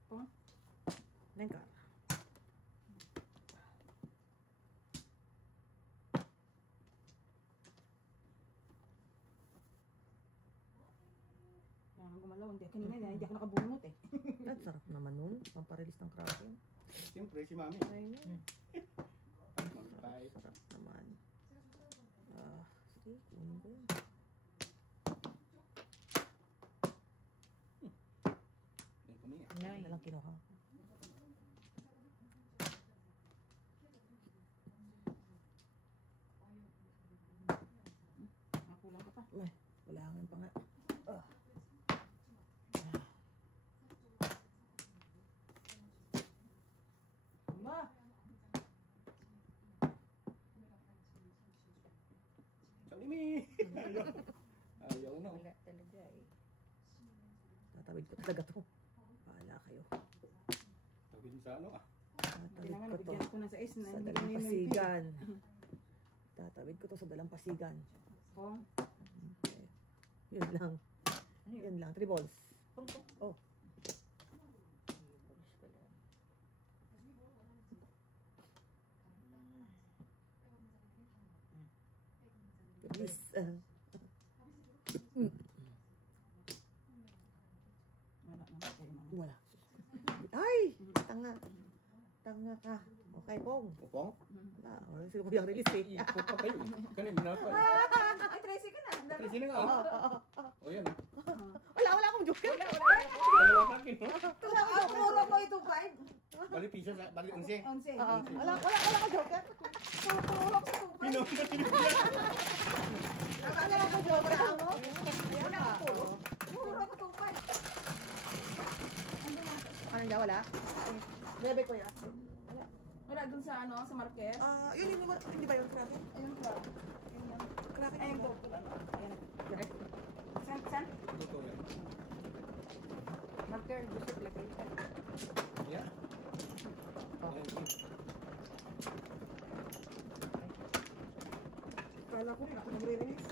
Oh. Nengka. Kaya gumalaw. Kanina hindi ako nakabunot eh. At sarap naman nun. Pamparelease ng kraken. Siyempre, si Mami. Ayun. Bye. Sarap naman. See? Ano ba yun? Yan kami. Ano na lang kinuha. Nakulang ka pa. Walangan pa nga. Ma! Ciao, Mimi! Ayaw. Ayaw na. Wala talaga eh. Tatawid ko talaga to. Bahala kayo. Tawin sa ano ah. Tatawid Kailangan ko to nabigyan ko na sa is na sa hindi ko na yun dalampasigan. Tatawid ko to sa dalampasigan. Oh, Okay. Yun lang. Ano yun? Yun lang. 3 balls. Oh. Please. wala na. Okay, mama. Wala. Ay! Tanga. Tanga ka. Okay, Pong. Pupong? Wala. Wala sila kuyang release eh. Pupong kayo. Kanina na ako. Ay, Tracy ka na. Tracy na nga oh. O yan ah. Wala akong joker. Dalawa sa akin no? Puro mo ito, 5. Bali pisa sa bali 11. 11. Wala akong joker. Puro ko sa 2. Pino na tinigyan. Wala akong joker. Ano? Wala ka puro. Puro ko 2, 5. Ano nga wala? Bebe ko yan. Wala dun sa ano, sa Marquez. Yun, hindi ba yun? Kraken? Ayun ka. Kraken. Ayun ko. Ayun. San? Ito yan. Marker, gusto lagay ka. Yeah. Kala ko rin ako nagre-release.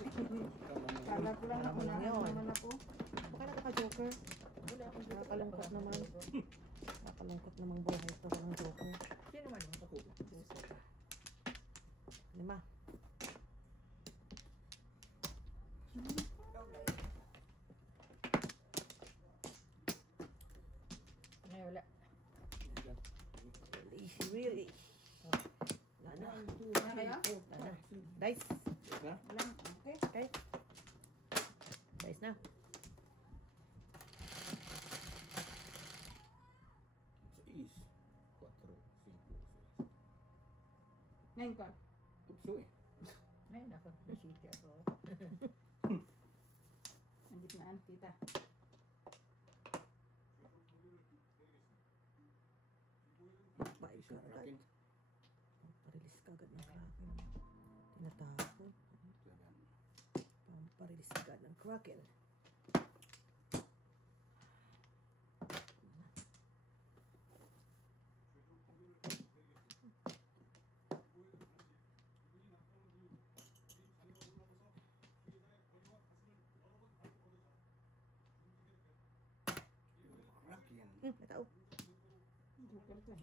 Kala ko lang ako na naman ako. Baka naka-joker. Nakakalungkot naman. Nakakalungkot namang buhay ito ng joker. Sino man yun? Ako. 5. Ay, wala. Really? Wala na. Wala kaya? Wala na. Dice. Na? Wala. Okay. Okay. Dice na. Sa is. 4, 5, 9 ka. 6. Upso eh. Ay, nako. Nasiti ako. Ang gitnaan, tita. Bye ka agad. Kraken. Pamparelease ka agad ng kraken. Tinatapon. Pamparelease agad ng kraken. Kraken. May tao. Joker to eh.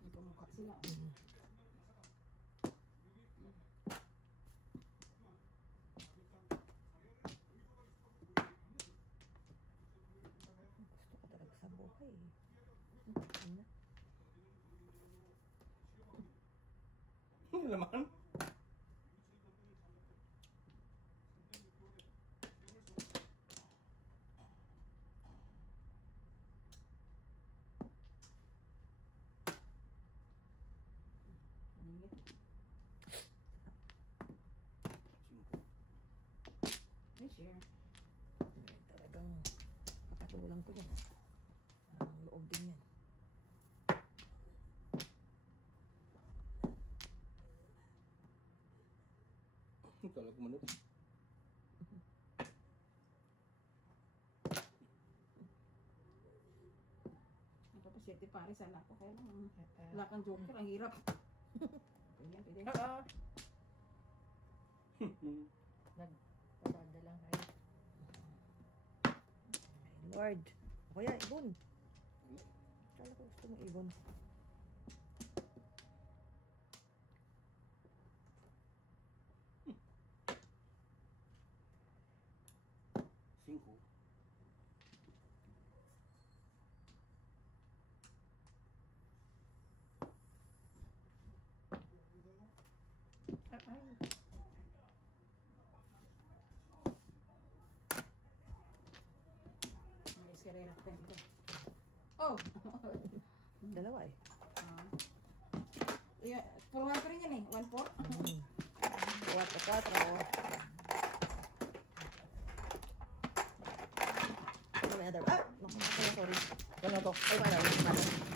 May kamukha sila. Gusto ko talaga sa buhay. Ano? Ano naman? lang to yan. Ang loob din yan. Kalau aku menurut Nagpapasiyete pare sana ako. Kaya lang, wala kang joker, ang hirap. Pwede, pwede. Oo. Nagpasada lang kayo. My Lord. O kaya, ibon. Kala ko gusto mo ibon. cinco. May sirena ko dito. Oh! Dalawa eh. Yeah, 4-1 pa rin yan eh. 1-4. 4-4. Ano may other? Ah! Naku, sorry. Ano to? Ay, wala.